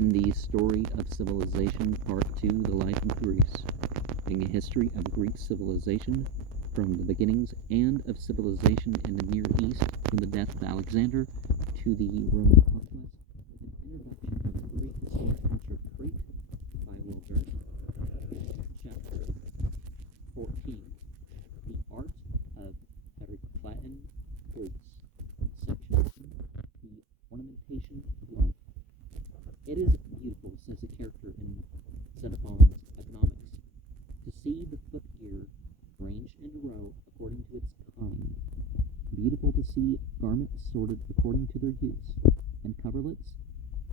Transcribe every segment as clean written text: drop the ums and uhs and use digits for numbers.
The Story of Civilization, Part 2, The Life of Greece, being a history of Greek civilization from the beginnings and of civilization in the Near East, from the death of Alexander to the Roman conquest, with an introduction of the Greek historic culture of Crete by Durant. Chapter 14, The Art of Periclean Greeks, Section 1, The Ornamentation of Life. It is beautiful, says a character in Xenophon's Economics, to see the foot gear ranged in a row according to its kind. Beautiful to see garments sorted according to their use, and coverlets.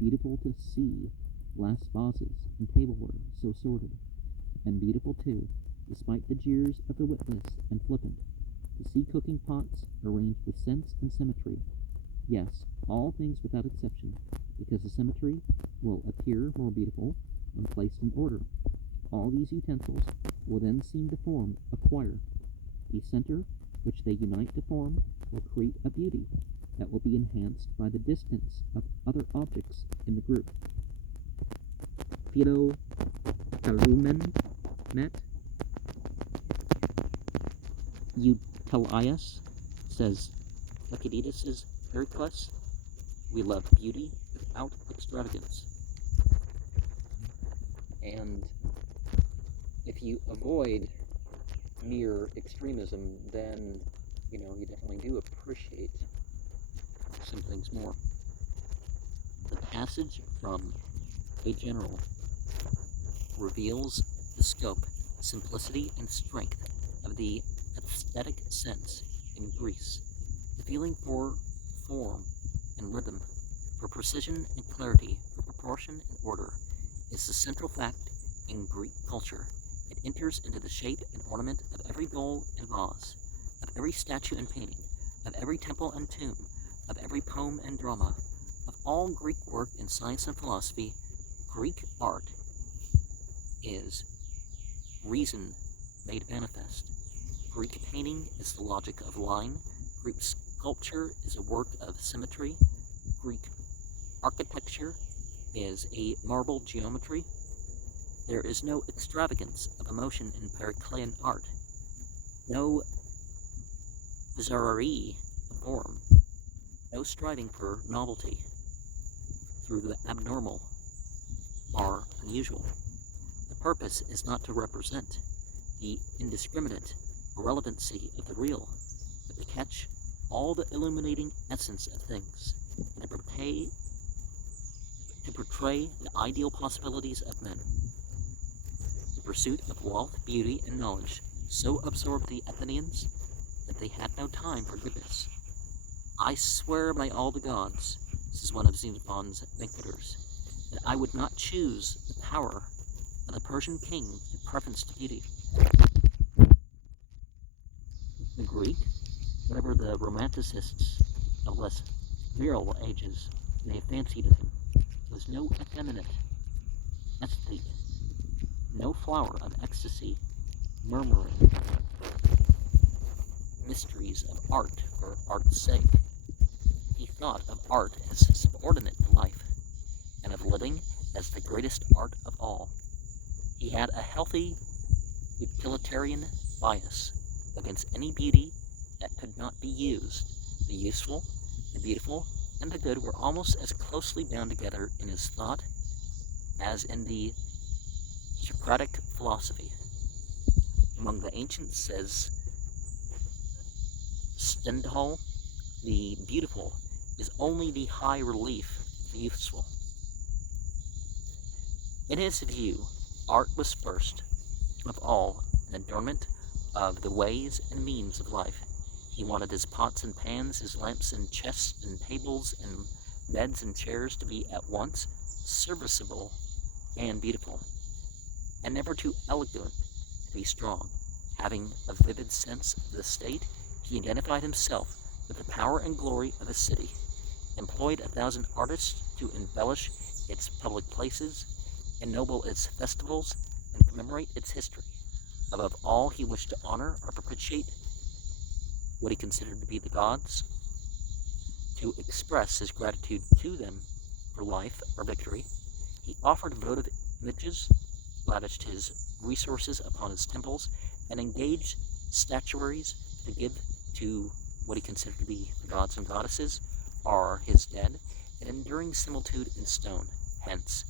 Beautiful to see glass vases and tableware so sorted, and beautiful too, despite the jeers of the witless and flippant, to see cooking pots arranged with sense and symmetry. Yes, all things without exception, because the symmetry will appear more beautiful when placed in order. All these utensils will then seem to form a choir. The center which they unite to form will create a beauty that will be enhanced by the distance of other objects in the group. Philo Calumet Eutelias says, Thucydides' Pericles, we love beauty without extravagance. And if you avoid mere extremism, then, you definitely do appreciate some things more. The passage from A General reveals the scope, simplicity, and strength of the aesthetic sense in Greece. The feeling for form and rhythm, for precision and clarity, for proportion and order, is the central fact in Greek culture. It enters into the shape and ornament of every bowl and vase, of every statue and painting, of every temple and tomb, of every poem and drama, of all Greek work in science and philosophy. Greek art is reason made manifest. Greek painting is the logic of line. Greek sculpture is a work of symmetry. Greek architecture is a marble geometry. There is no extravagance of emotion in Periclean art, no bizarrerie of form, no striving for novelty through the abnormal or unusual. The purpose is not to represent the indiscriminate irrelevancy of the real, but to catch all the illuminating essence of things, and to portray the ideal possibilities of men. The pursuit of wealth, beauty, and knowledge so absorbed the Athenians that they had no time for goodness. I swear by all the gods, says one of Xenophon's banqueters, that I would not choose the power of the Persian king in preference to beauty. The Greek, whatever the romanticists of less virile ages may have fancied of him, was no effeminate aesthete, no flower of ecstasy murmuring mysteries of art for art's sake. He thought of art as subordinate to life, and of living as the greatest art of all. He had a healthy utilitarian bias against any beauty that could not be used. The useful, the beautiful, and the good were almost as closely bound together in his thought as in the Socratic philosophy. Among the ancients, says Stendhal, the beautiful is only the high relief of the useful. In his view, art was first of all an adornment of the ways and means of life. He wanted his pots and pans, his lamps and chests and tables and beds and chairs to be at once serviceable and beautiful, and never too elegant to be strong. Having a vivid sense of the state, he identified himself with the power and glory of a city, employed 1,000 artists to embellish its public places, ennoble its festivals, and commemorate its history. Above all, he wished to honor or propitiate what he considered to be the gods, to express his gratitude to them for life or victory, He offered votive images, lavished his resources upon his temples, and engaged statuaries to give to what he considered to be the gods and goddesses, or his dead, an enduring similitude in stone. Hence,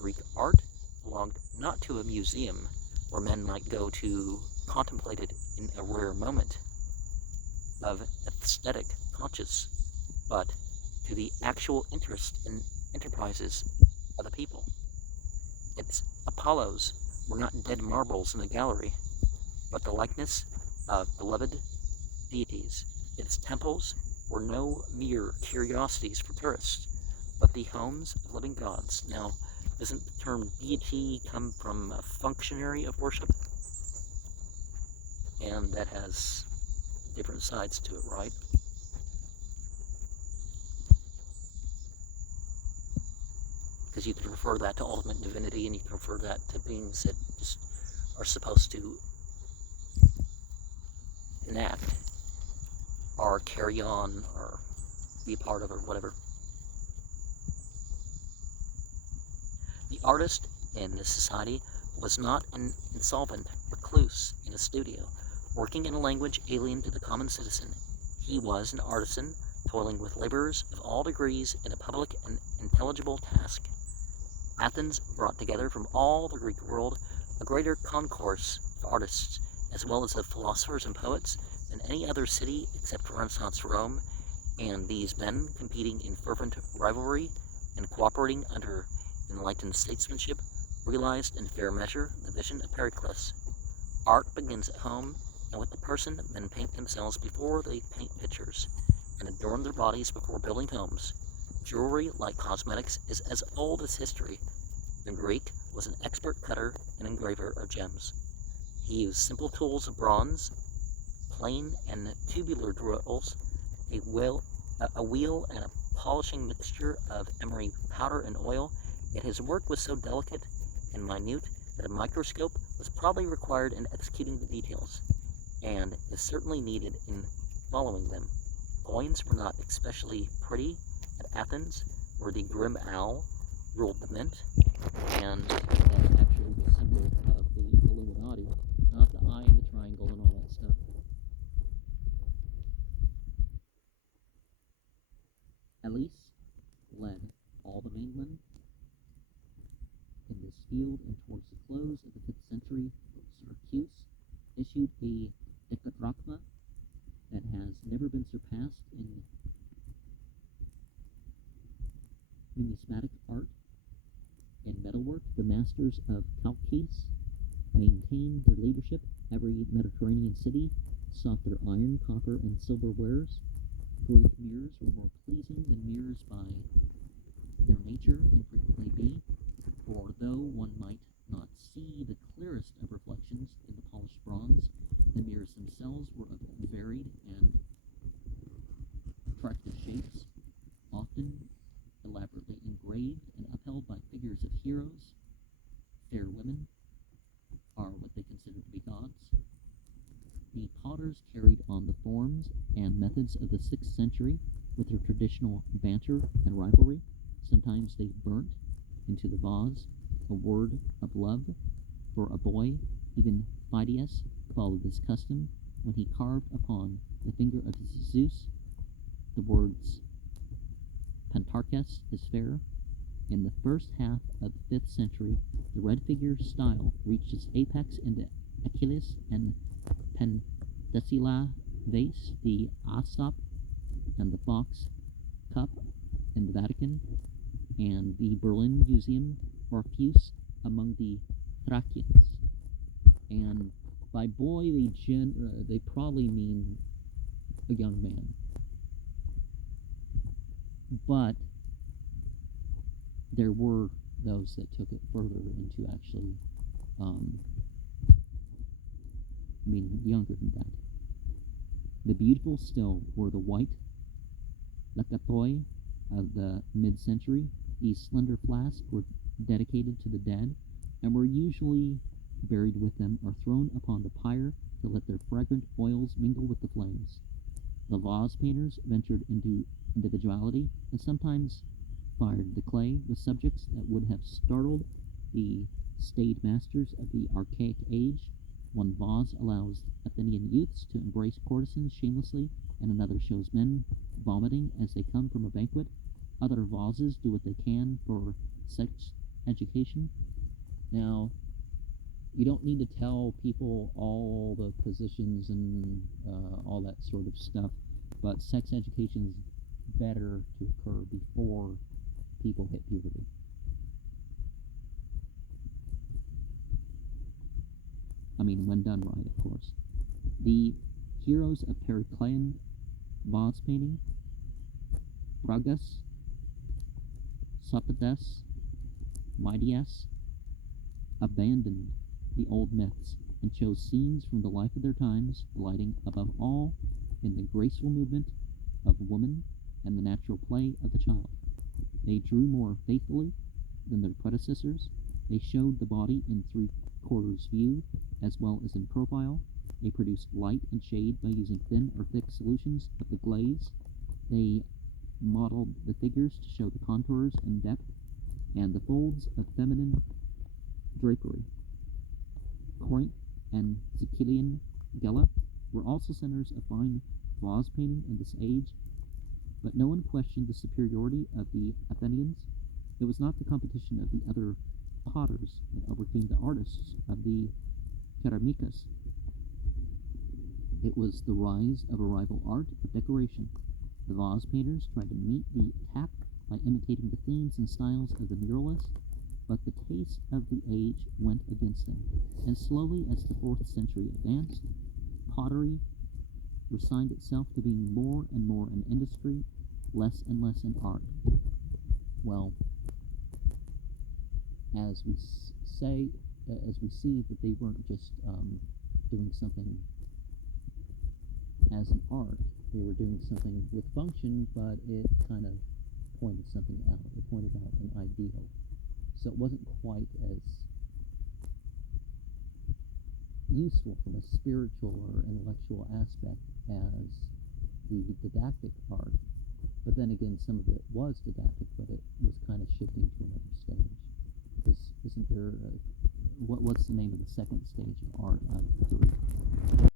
Greek art belonged not to a museum where men might go to contemplate it in a rare moment of aesthetic conscience, but to the actual interest and enterprises of the people. Its Apollos were not dead marbles in the gallery, but the likeness of beloved deities. Its temples were no mere curiosities for tourists, but the homes of living gods. Now, doesn't the term deity come from a functionary of worship? And that has different sides to it, right? Because you can refer that to ultimate divinity, and you can refer that to beings that just are supposed to enact or carry on or be a part of or whatever. The artist in this society was not an insolvent recluse in a studio, working in a language alien to the common citizen. He was an artisan, toiling with laborers of all degrees in a public and intelligible task. Athens brought together from all the Greek world a greater concourse of artists, as well as of philosophers and poets, than any other city except Renaissance Rome, and these men, competing in fervent rivalry and cooperating under enlightened statesmanship, realized in fair measure the vision of Pericles. Art begins at home, and with the person men paint themselves before they paint pictures, and adorn their bodies before building homes. Jewelry, like cosmetics, is as old as history. The Greek was an expert cutter and engraver of gems. He used simple tools of bronze, plain and tubular drills, a wheel and a polishing mixture of emery powder and oil, yet his work was so delicate and minute that a microscope was probably required in executing the details, and is certainly needed in following them. Coins were not especially pretty at Athens, where the grim owl ruled the mint, and that's actually the symbol of the Illuminati, not the eye and the triangle and all that stuff. Elise led all the mainland in this field, and towards the close of the 5th century, Syracuse issued a decadrachma that has never been surpassed in numismatic art and metalwork. The masters of Chalcis maintained their leadership. Every Mediterranean city sought their iron, copper, and silver wares. Greek mirrors were more pleasing than mirrors by their nature and frequently be, for though one might not see the clearest of reflections in the polished bronze, the mirrors themselves were of varied and attractive shapes, often elaborately engraved and upheld by figures of heroes. Fair women are what they considered to be gods. The potters carried on the forms and methods of the 6th century with their traditional banter and rivalry. Sometimes they burnt into the vase a word of love for a boy. Even Phidias followed this custom when he carved upon the finger of Zeus the words Pentarchus is fair. In the first half of the 5th century, the red figure style reached its apex in the Achilles and Penthesilea vase, the Aesop and the Fox cup in the Vatican, and the Berlin Museum profuse among the Thracians. And by boy, they probably mean a young man. But there were those that took it further into actually meaning younger than that. The beautiful still were the white lacatoi of the mid-century. These slender flasks were dedicated to the dead and were usually buried with them or thrown upon the pyre to let their fragrant oils mingle with the flames. The vase painters ventured into individuality and sometimes fired the clay with subjects that would have startled the staid masters of the archaic age. One vase allows Athenian youths to embrace courtesans shamelessly, and another shows men vomiting as they come from a banquet. Other vases do what they can for sex education. Now, you don't need to tell people all the positions and all that sort of stuff, but sex education is better to occur before people hit puberty. I mean, when done right, of course. The heroes of Periclean vase painting, Bragas, Sopidas, Midias, abandoned the old myths and chose scenes from the life of their times, delighting above all in the graceful movement of woman and the natural play of the child. They drew more faithfully than their predecessors. They showed the body in three-quarters view as well as in profile. They produced light and shade by using thin or thick solutions of the glaze. They modeled the figures to show the contours and depth and the folds of feminine drapery. Corinth and Sicilian Gela were also centers of fine vase painting in this age, but no one questioned the superiority of the Athenians. It was not the competition of the other potters that overcame the artists of the Keramikas. It was the rise of a rival art of decoration. The vase painters tried to meet the attack by imitating the themes and styles of the muralists, but the taste of the age went against them, and slowly as the 4th century advanced, pottery resigned itself to being more and more an industry, less and less an art. Well, as we see that they weren't just doing something as an art, they were doing something with function, but it kind of pointed something out. It pointed out an ideal. So it wasn't quite as useful from a spiritual or intellectual aspect as the didactic art. But then again, some of it was didactic, but it was kind of shifting to another stage. Because isn't there, what's the name of the second stage of art out of the three?